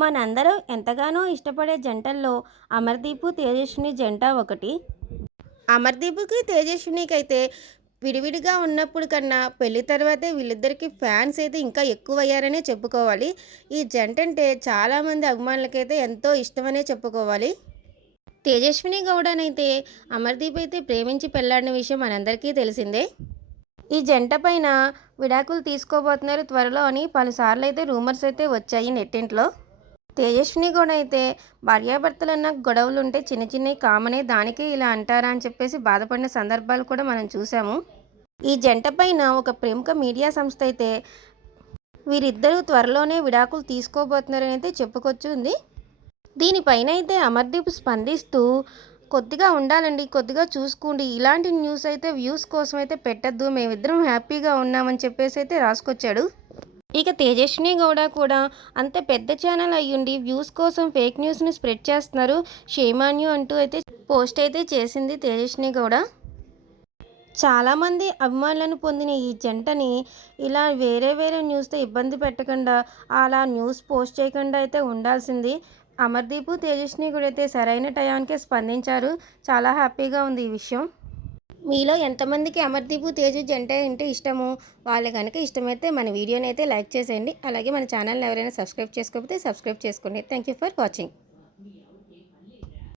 మనందరం ఎంతగానో ఇష్టపడే జంటల్లో అమర్దీపు, తేజస్విని జంట ఒకటి. అమర్దీప్‌కి, తేజస్వినికైతే విడివిడిగా ఉన్నప్పుడు కన్నా పెళ్లి తర్వాతే వీళ్ళిద్దరికీ ఫ్యాన్స్ అయితే ఇంకా ఎక్కువయ్యారనే చెప్పుకోవాలి. ఈ జంటంటే చాలామంది అభిమానులకైతే ఎంతో ఇష్టమనే చెప్పుకోవాలి. తేజస్విని గౌడనైతే అమర్దీప్ అయితే ప్రేమించి పెళ్లాడిన విషయం మనందరికీ తెలిసిందే. ఈ జంట పైన విడాకులు తీసుకోబోతున్నారు త్వరలో అని పలుసార్లు అయితే రూమర్స్ అయితే వచ్చాయి నెట్టింట్లో. తేజస్విని కూడా అయితే భార్యాభర్తలన్న గొడవలుంటే చిన్న చిన్నవి కామనే, దానికే ఇలా అంటారా అని చెప్పేసి బాధపడిన సందర్భాలు కూడా మనం చూసాము. ఈ జంట పైన ఒక ప్రముఖ మీడియా సంస్థ అయితే వీరిద్దరూ త్వరలోనే విడాకులు తీసుకోబోతున్నారని అయితే చెప్పుకొచ్చింది. దీనిపైన అయితే అమర్దీప్ స్పందిస్తూ కొద్దిగా ఉండాలండి, కొద్దిగా చూసుకోండి, ఇలాంటి న్యూస్ అయితే వ్యూస్ కోసం అయితే పెట్టద్దు, మేమిద్దరం హ్యాపీగా ఉన్నామని చెప్పేసి అయితే రాసుకొచ్చాడు. ఇక తేజస్విని గౌడ కూడా అంత పెద్ద ఛానల్ అయ్యుండి వ్యూస్ కోసం ఫేక్ న్యూస్ని స్ప్రెడ్ చేస్తున్నారు, షేమ్ ఆన్ యూ అంటూ అయితే పోస్ట్ అయితే చేసింది తేజస్విని గౌడ. చాలామంది అభిమానులను పొందిన ఈ జంటని ఇలా వేరే వేరే న్యూస్తో ఇబ్బంది పెట్టకుండా, అలా న్యూస్ పోస్ట్ చేయకుండా అయితే ఉండాల్సింది. అమర్దీపు, తేజస్విని కూడా అయితే సరైన టయానికే స్పందించారు. చాలా హ్యాపీగా ఉంది ఈ విషయం. మీలో ఎంతమందికి అమర్దీపు, తేజు జంట అంటే ఇష్టమో, వాళ్ళు కనుక ఇష్టమైతే మన వీడియోని అయితే లైక్ చేసేయండి. అలాగే మన ఛానల్ని ఎవరైనా సబ్స్క్రైబ్ చేసుకోకపోతే సబ్స్క్రైబ్ చేసుకోండి. Thank you for watching.